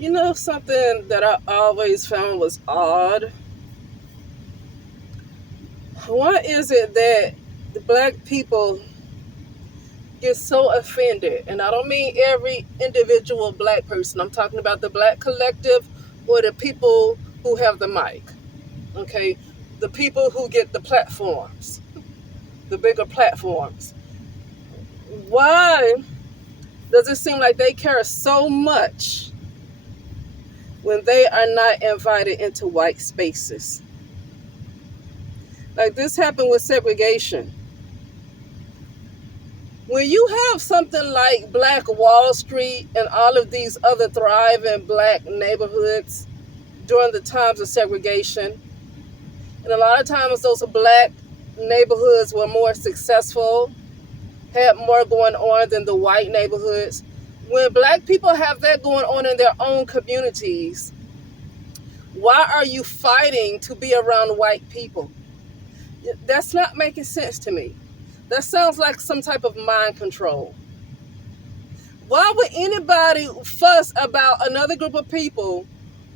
You know, something that I always found was odd? Why is it that the black people get so offended? And I don't mean every individual black person, I'm talking about the black collective or the people who have the mic, okay? The people who get the platforms, the bigger platforms. Why does it seem like they care so much when they are not invited into white spaces? Like this happened with segregation. When you have something like Black Wall Street and all of these other thriving black neighborhoods during the times of segregation, and a lot of times those black neighborhoods were more successful, had more going on than the white neighborhoods. When black people have that going on in their own communities, why are you fighting to be around white people? That's not making sense to me. That sounds like some type of mind control. Why would anybody fuss about another group of people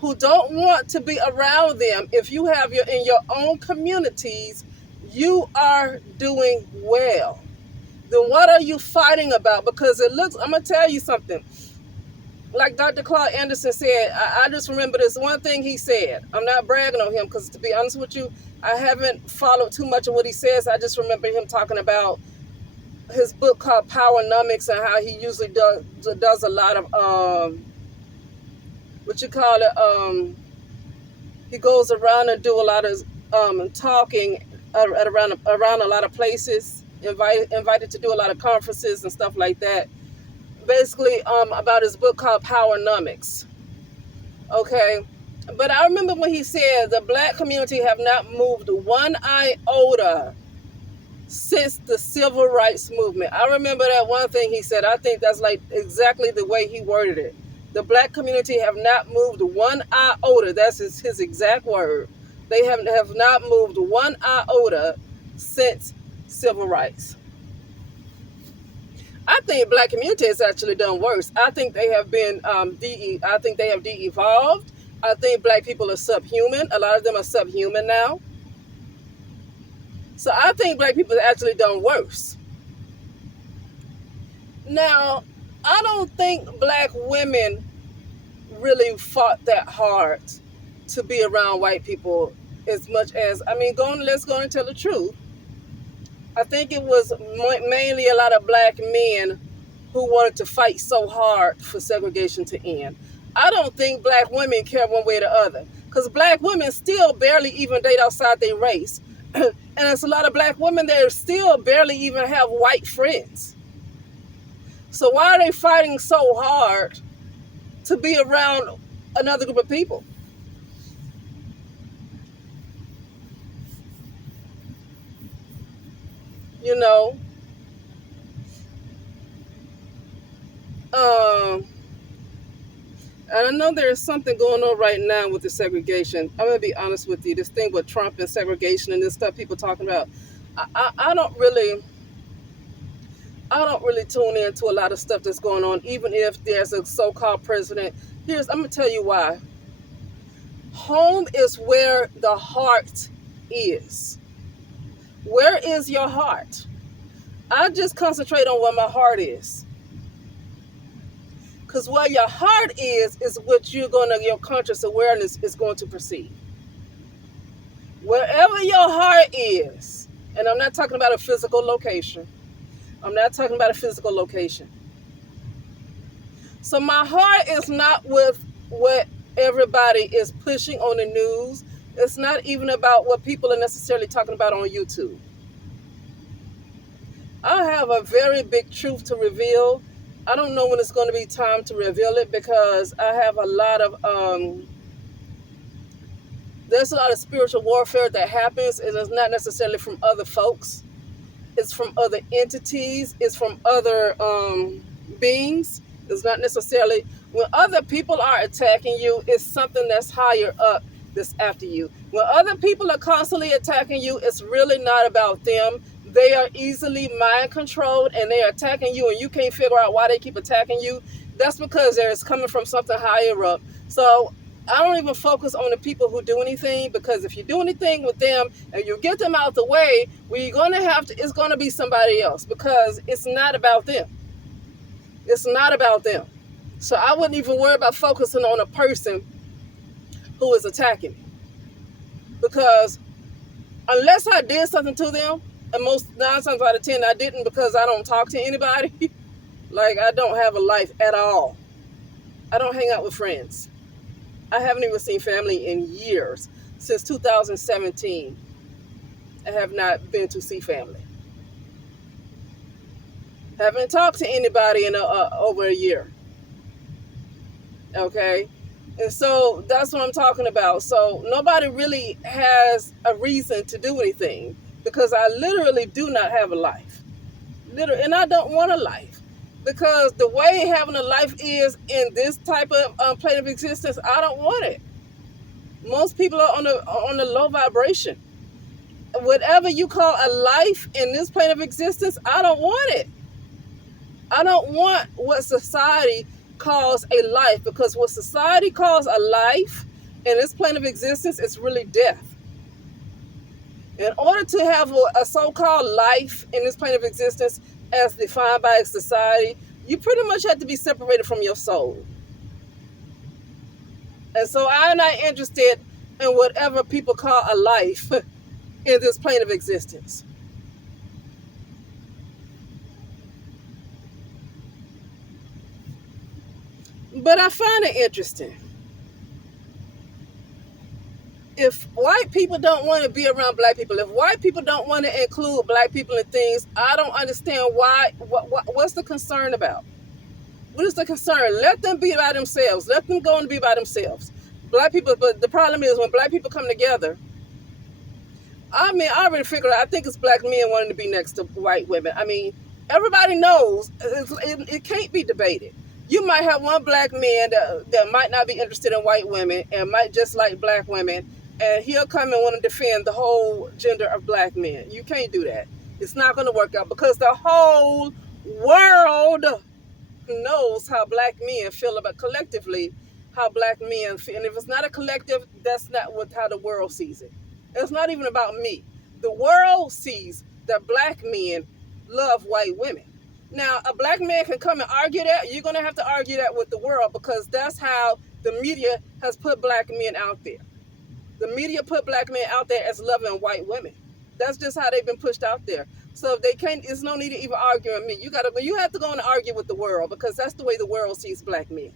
who don't want to be around them if you have in your own communities, you are doing well? Then what are you fighting about? Because it looks, I'm going to tell you something. Like Dr. Claude Anderson said, I just remember this one thing he said. I'm not bragging on him because, to be honest with you, I haven't followed too much of what he says. I just remember him talking about his book called Powernomics and how he usually does a lot of, what you call it, he goes around and do a lot of talking around a lot of places, invited to do a lot of conferences and stuff like that. Basically, about his book called Powernomics. Okay, but I remember when he said the black community have not moved one iota since the civil rights movement. I remember that one thing he said. I think that's like exactly the way he worded it. The black community have not moved one iota. That's his exact word. They have not moved one iota since civil rights. I think black community has actually done worse. I think they have been I think they have de-evolved. I think black people are subhuman. A lot of them are subhuman now. So I think black people have actually done worse. Now, I don't think black women really fought that hard to be around white people as much as, I mean, let's go and tell the truth. I think it was mainly a lot of black men who wanted to fight so hard for segregation to end. I don't think black women care one way or the other, because black women still barely even date outside their race. And there's a lot of black women that still barely even have white friends. So why are they fighting so hard to be around another group of people? You know? And I know there's something going on right now with the segregation. I'm going to be honest with you. This thing with Trump and segregation and this stuff people talking about, I don't really tune into a lot of stuff that's going on, even if there's a so-called president. I'm going to tell you why. Home is where the heart is. Where is your heart? I just concentrate on where my heart is. Because where your heart is what your conscious awareness is going to perceive. Wherever your heart is, and I'm not talking about a physical location. So my heart is not with what everybody is pushing on the news. It's not even about what people are necessarily talking about on YouTube. I have a very big truth to reveal. I don't know when it's going to be time to reveal it, because I have a lot of there's a lot of spiritual warfare that happens, and it's not necessarily from other folks. It's from other entities. It's from other beings. It's not necessarily, when other people are attacking you, it's something that's higher up that's after you. When other people are constantly attacking you, it's really not about them. They are easily mind controlled, and they are attacking you, and you can't figure out why they keep attacking you. That's because it's coming from something higher up. So I don't even focus on the people who do anything, because if you do anything with them and you get them out the way, we're gonna have to. It's gonna be somebody else, because it's not about them. It's not about them. So I wouldn't even worry about focusing on a person who is attacking me, because unless I did something to them, and most 9 times out of 10 I didn't, because I don't talk to anybody. Like, I don't have a life at all. I don't hang out with friends. I haven't even seen family in years. Since 2017, I have not been to see family. Haven't talked to anybody in over a year. Okay? And so that's what I'm talking about. So nobody really has a reason to do anything, because I literally do not have a life. Literally, and I don't want a life. Because the way having a life is in this type of plane of existence, I don't want it. Most people are on the low vibration. Whatever you call a life in this plane of existence, I don't want it. I don't want what society calls a life, because what society calls a life in this plane of existence is really death. In order to have a so-called life in this plane of existence, as defined by society, you pretty much have to be separated from your soul. And so I'm not interested in whatever people call a life in this plane of existence. But I find it interesting. If white people don't want to be around black people, if white people don't want to include black people in things, I don't understand why. What's the concern about? What is the concern? Let them be by themselves. Let them go and be by themselves. Black people, but the problem is when black people come together, I mean, I already figured out, I think it's black men wanting to be next to white women. I mean, everybody knows it can't be debated. You might have one black man that might not be interested in white women and might just like black women, and he'll come and want to defend the whole gender of black men. You can't do that. It's not going to work out, because the whole world knows how black men feel about, collectively, how black men feel. And if it's not a collective, that's not how the world sees it. It's not even about me. The world sees that black men love white women. Now, a black man can come and argue that. You're going to have to argue that with the world, because that's how the media has put black men out there. The media put black men out there as loving white women. That's just how they've been pushed out there. So if they can't, there's no need to even argue with me. You have to go and argue with the world, because that's the way the world sees black men.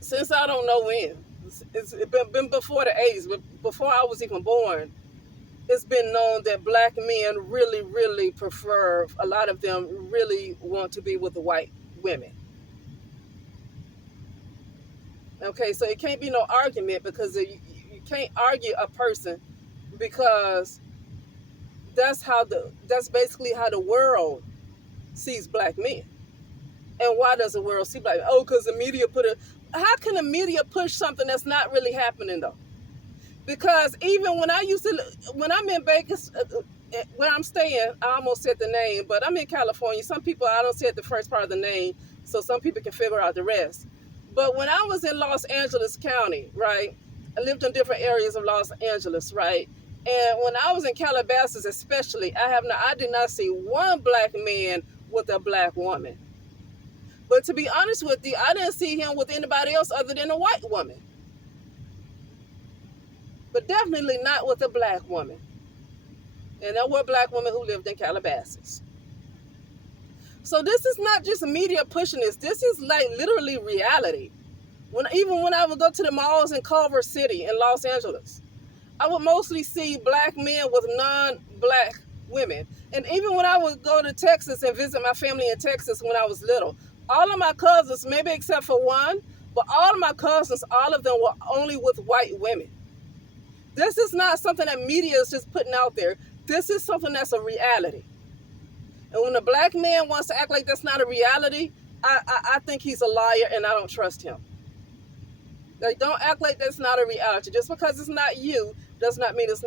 Since I don't know when, it's been before the 80s, but before I was even born, it's been known that black men really, really prefer, a lot of them really want to be with the white women. Okay, so it can't be no argument, because you can't argue a person, because that's basically how the world sees black men. And why does the world see black men? Oh, because the media how can the media push something that's not really happening though? Because even when I'm in Vegas, where I'm staying, I almost said the name, but I'm in California. Some people, I don't say the first part of the name, so some people can figure out the rest. But when I was in Los Angeles County, right, I lived in different areas of Los Angeles, right? And when I was in Calabasas especially, I did not see one black man with a black woman. But to be honest with you, I didn't see him with anybody else other than a white woman. But definitely not with a black woman. And there were black women who lived in Calabasas. So this is not just media pushing this. This is like literally reality. Even when I would go to the malls in Culver City in Los Angeles, I would mostly see black men with non-black women. And even when I would go to Texas and visit my family in Texas when I was little, all of my cousins, maybe except for one, but all of my cousins, all of them were only with white women. This is not something that media is just putting out there. This is something that's a reality. And when a black man wants to act like that's not a reality, I think he's a liar, and I don't trust him. Like, don't act like that's not a reality. Just because it's not you does not mean it's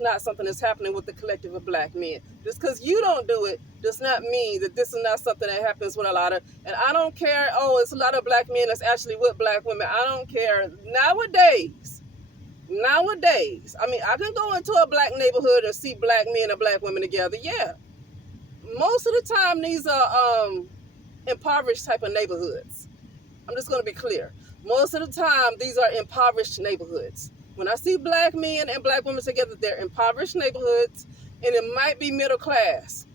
not something that's happening with the collective of black men. Just because you don't do it does not mean that this is not something that happens with a lot of. And I don't care. Oh, it's a lot of black men that's actually with black women. I don't care. Nowadays, I mean, I can go into a black neighborhood and see black men and black women together. Yeah, most of the time these are impoverished type of neighborhoods. I'm just going to be clear. Most of the time, these are impoverished neighborhoods. When I see black men and black women together, they're impoverished neighborhoods, and it might be middle class,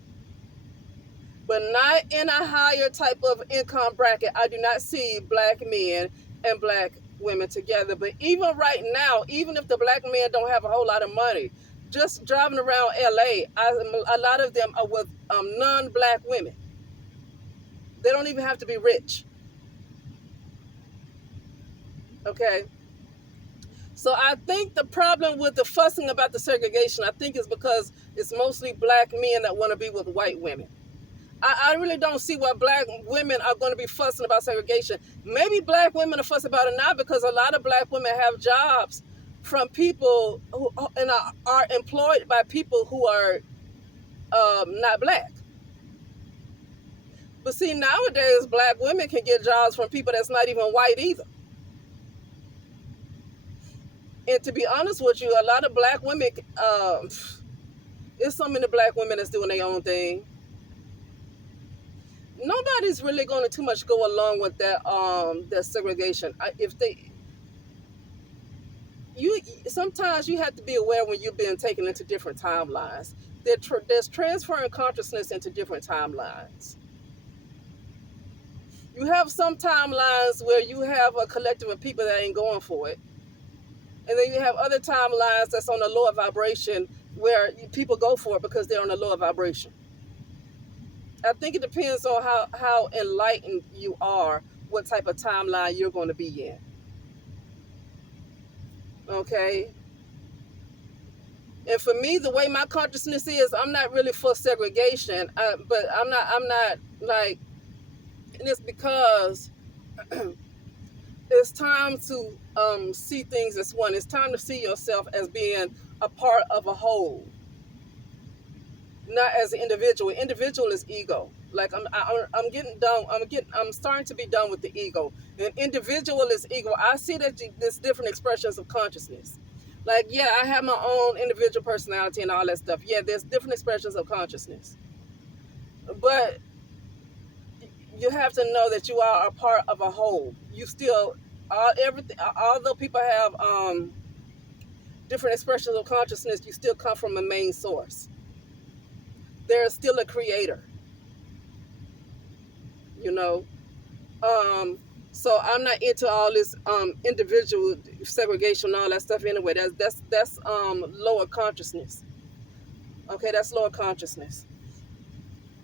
but not in a higher type of income bracket. I do not see black men and black women together. But even right now, even if the black men don't have a whole lot of money, just driving around LA, a lot of them are with non-black women. They don't even have to be rich. Okay. So I think the problem with the fussing about the segregation, I think is because it's mostly black men that want to be with white women. I really don't see why black women are going to be fussing about segregation. Maybe black women are fussing about it now because a lot of black women have jobs from people who and are employed by people who are not black. But see, nowadays, black women can get jobs from people that's not even white either. And to be honest with you, a lot of black women, there's so many black women that's doing their own thing. Nobody's really going to too much go along with that segregation. Sometimes you have to be aware when you're being taken into different timelines. There's transferring consciousness into different timelines. You have some timelines where you have a collective of people that ain't going for it. And then you have other timelines that's on a lower vibration where people go for it because they're on a lower vibration. I think it depends on how enlightened you are, what type of timeline you're going to be in. Okay? And for me, the way my consciousness is, I'm not really for segregation, but I'm not like, and it's because it's time to see things as one. It's time to see yourself as being a part of a whole, not as an individual. Individual is ego. Like I'm getting done. I'm starting to be done with the ego. And individual is ego. I see that there's different expressions of consciousness. Like, yeah, I have my own individual personality and all that stuff. Yeah, there's different expressions of consciousness. But you have to know that you are a part of a whole. You still, everything. Although people have different expressions of consciousness, you still come from a main source. There is still a creator. You know, so I'm not into all this individual segregation and all that stuff anyway. That's lower consciousness. Okay, that's lower consciousness.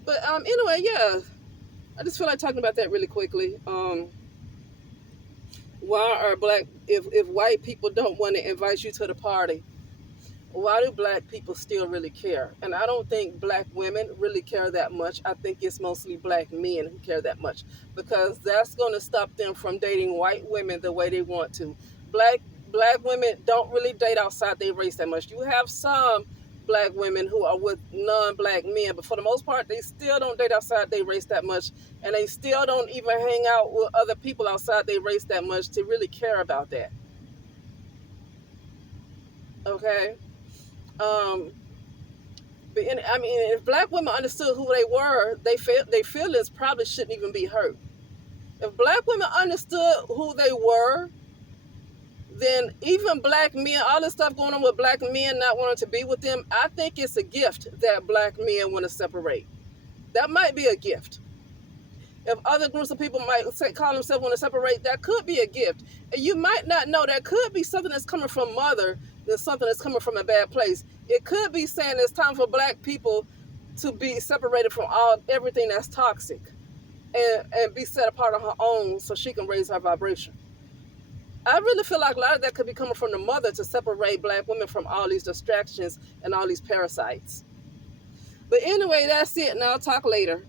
But anyway, yeah, I just feel like talking about that really quickly. Why are if white people don't want to invite you to the party, why do black people still really care? And I don't think black women really care that much. I think it's mostly black men who care that much, because that's going to stop them from dating white women the way they want to. Black women don't really date outside their race that much. You have some black women who are with non-black men, but for the most part, they still don't date outside their race that much, and they still don't even hang out with other people outside their race that much to really care about that. Okay? But if black women understood who they were, their feelings probably shouldn't even be hurt. If black women understood who they were, then even black men, all this stuff going on with black men not wanting to be with them, I think it's a gift that black men want to separate. That might be a gift. If other groups of people might call themselves want to separate, that could be a gift. And you might not know, that could be something that's coming from mother, than something that's coming from a bad place. It could be saying it's time for black people to be separated from everything that's toxic and be set apart on her own so she can raise her vibration. I really feel like a lot of that could be coming from the mother to separate black women from all these distractions and all these parasites. But anyway, that's it. Now I'll talk later.